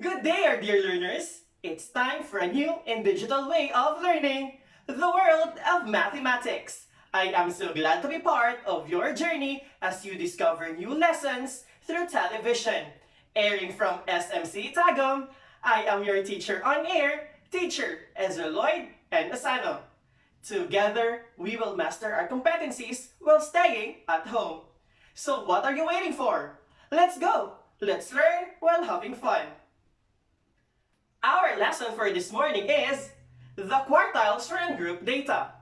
Good day, our dear learners! It's time for a new and digital way of learning, the world of mathematics. I am so glad to be part of your journey as you discover new lessons through television. Airing from SMC Tagum, I am your teacher on air, teacher Ezra Lloyd and Asano. Together, we will master our competencies while staying at home. So what are you waiting for? Let's go! Let's learn while having fun. Our lesson for this morning is the quartiles for ungroup data.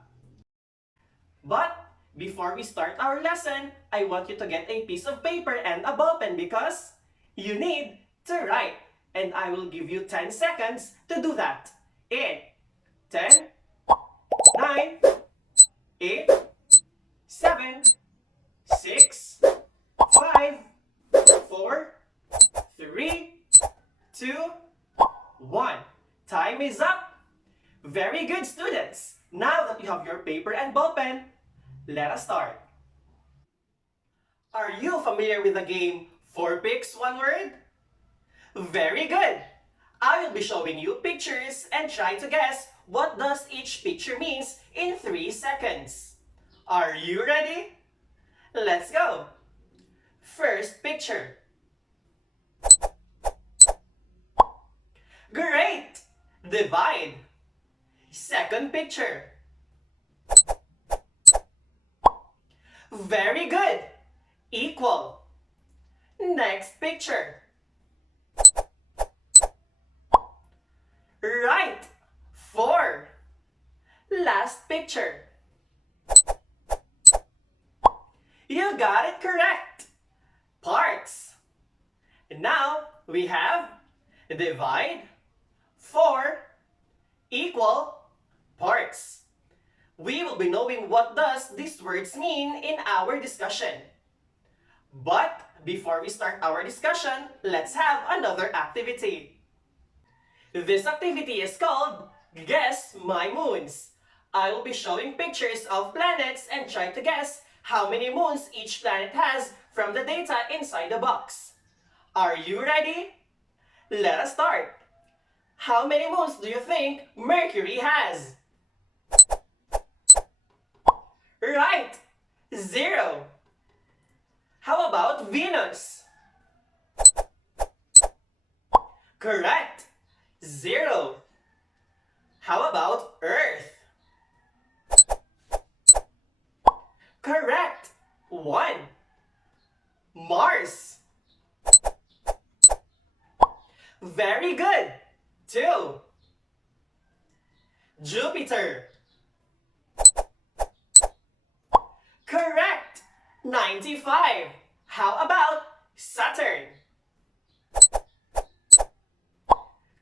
But before we start our lesson, I want you to get a piece of paper and a ball pen because you need to write. And I will give you 10 seconds to do that. In 10, 9, 8, 7, 6, 5, 4, 3, 2, 1. Time is up. Very good, students. Now that you have your paper and ball pen, let us start. Are you familiar with the game 4 picks, 1 word? Very good. I will be showing you pictures and try to guess what does each picture means in 3 seconds. Are you ready? Let's go. First picture. Great! Divide. Second picture. Very good. Equal. Next picture. Right. 4. Last picture. You got it correct. Parts. Now we have divide, 4, equal, parts. We will be knowing what does these words mean in our discussion. But before we start our discussion, let's have another activity. This activity is called Guess My Moons. I will be showing pictures of planets and try to guess how many moons each planet has from the data inside the box. Are you ready? Let us start. How many moons do you think Mercury has? Right! 0. How about Venus? Correct! 0. How about Earth? Correct! 1. Mars? Very good! 2. Jupiter? Correct! 95. How about Saturn?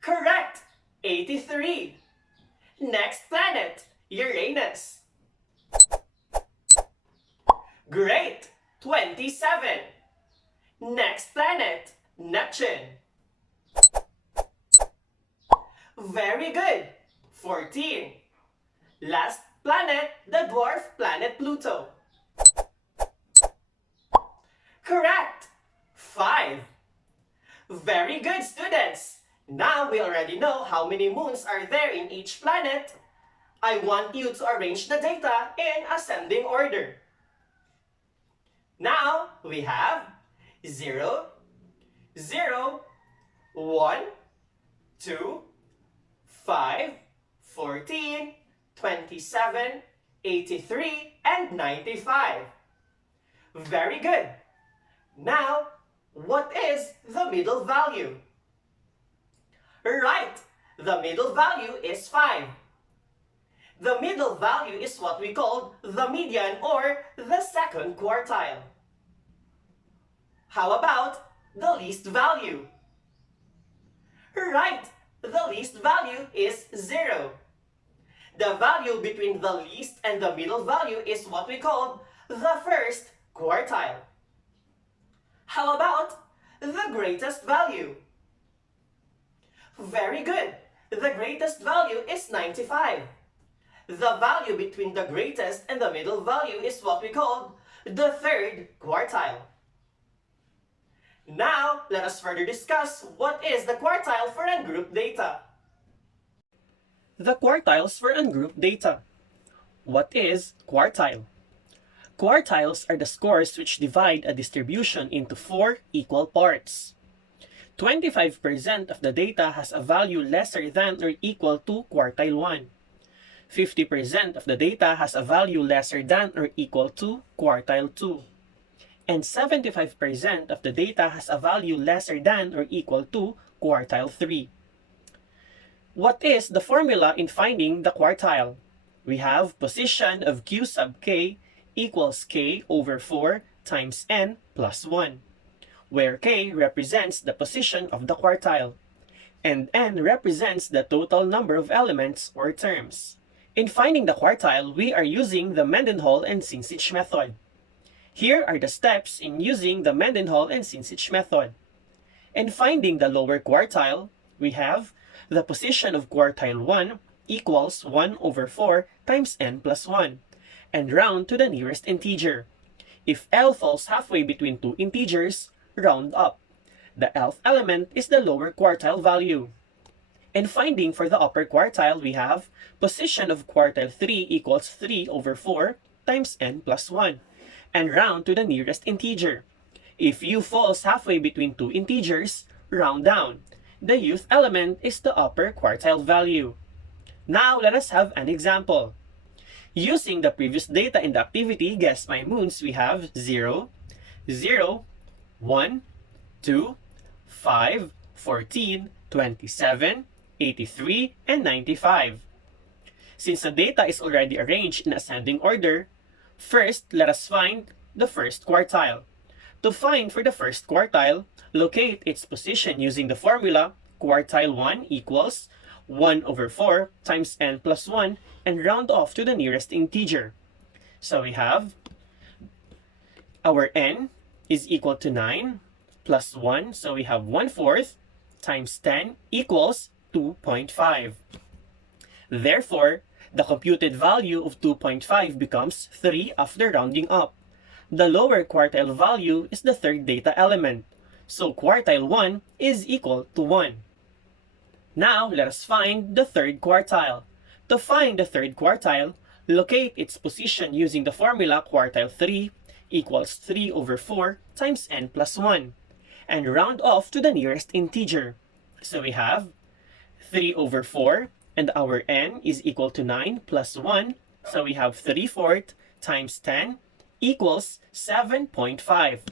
Correct! 83. Next planet, Uranus. Great! 27. Next planet, Neptune. Very good! 14. Last planet, the dwarf planet Pluto. Correct! 5. Very good, students! Now we already know how many moons are there in each planet. I want you to arrange the data in ascending order. Now we have 0, 0, 1, 2, 5, 14, 27, 83, and 95. Very good. Now, what is the middle value? Right, the middle value is 5. The middle value is what we call the median or the second quartile. How about the least value? Right, the least value is 0. The value between the least and the middle value is what we call the first quartile. How about the greatest value? Very good. The greatest value is 95. The value between the greatest and the middle value is what we call the third quartile. Now, let us further discuss what is the quartile for ungrouped data. The quartiles for ungrouped data. What is quartile? Quartiles are the scores which divide a distribution into 4 equal parts. 25% of the data has a value lesser than or equal to quartile 1. 50% of the data has a value lesser than or equal to quartile 2. And 75% of the data has a value lesser than or equal to quartile 3. What is the formula in finding the quartile? We have position of Q sub k equals k over 4 times n plus 1, where k represents the position of the quartile, and n represents the total number of elements or terms. In finding the quartile, we are using the Mendenhall and Sinzich method. Here are the steps in using the Mendenhall and Sinzich method. In finding the lower quartile, we have the position of quartile 1 equals 1 over 4 times n plus 1, and round to the nearest integer. If L falls halfway between two integers, round up. The Lth element is the lower quartile value. In finding for the upper quartile, we have position of quartile 3 equals 3 over 4 times n plus 1, and round to the nearest integer. If U falls halfway between two integers, round down. The uth element is the upper quartile value. Now let us have an example. Using the previous data in the activity Guess My Moons, we have 0, 0, 1, 2, 5, 14, 27, 83, and 95. Since the data is already arranged in ascending order, first let us find the first quartile. To find for the first quartile, locate its position using the formula quartile 1 equals 1 over 4 times n plus 1, and round off to the nearest integer. So we have our n is equal to 9 plus 1, so we have 1/4 times 10 equals 2.5. Therefore, the computed value of 2.5 becomes 3 after rounding up. The lower quartile value is the third data element, so quartile 1 is equal to 1. Now, let us find the third quartile. To find the third quartile, locate its position using the formula quartile 3 equals 3 over 4 times n plus 1, and round off to the nearest integer. So we have 3 over 4, and our n is equal to 9 plus 1, so we have 3/4 times 10 equals 7.5.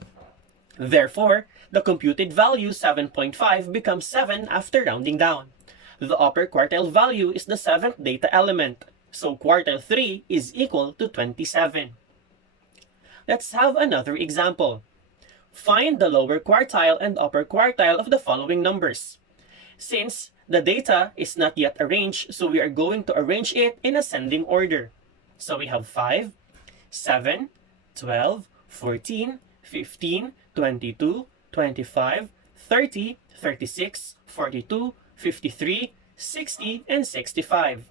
Therefore, the computed value 7.5 becomes 7 after rounding down. The upper quartile value is the seventh data element, so quartile 3 is equal to 27. Let's have another example. Find the lower quartile and upper quartile of the following numbers. Since the data is not yet arranged, so we are going to arrange it in ascending order. So we have 5, 7, 12, 14, 15, 22, 25, 30, 36, 42, 53, 60, and 65.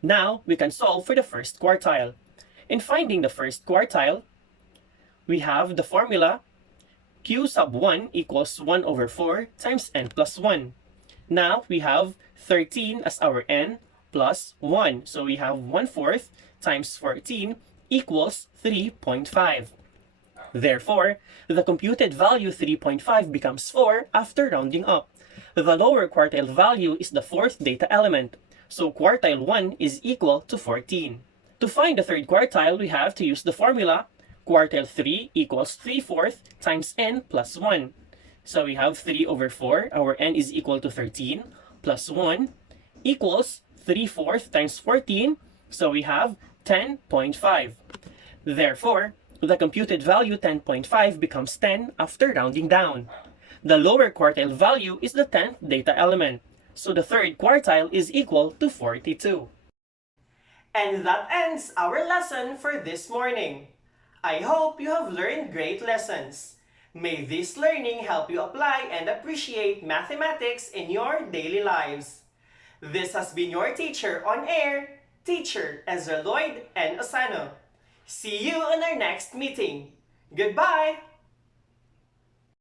Now, we can solve for the first quartile. In finding the first quartile, we have the formula Q sub 1 equals 1 over 4 times n plus 1. Now, we have 13 as our n plus 1. So we have 1/4 times 14 equals 3.5. Therefore, the computed value 3.5 becomes 4 after rounding up. The lower quartile value is the fourth data element, so quartile 1 is equal to 14. To find the third quartile, we have to use the formula quartile 3 equals 3/4 times n plus 1. So we have 3 over 4, our n is equal to 13, plus 1 equals 3/4 times 14, so we have 10.5. Therefore, the computed value 10.5 becomes 10 after rounding down. The lower quartile value is the 10th data element, so the third quartile is equal to 42. And that ends our lesson for this morning. I hope you have learned great lessons. May this learning help you apply and appreciate mathematics in your daily lives. This has been your teacher on air, Teacher Ezra Lloyd and Osano. See you in our next meeting. Goodbye!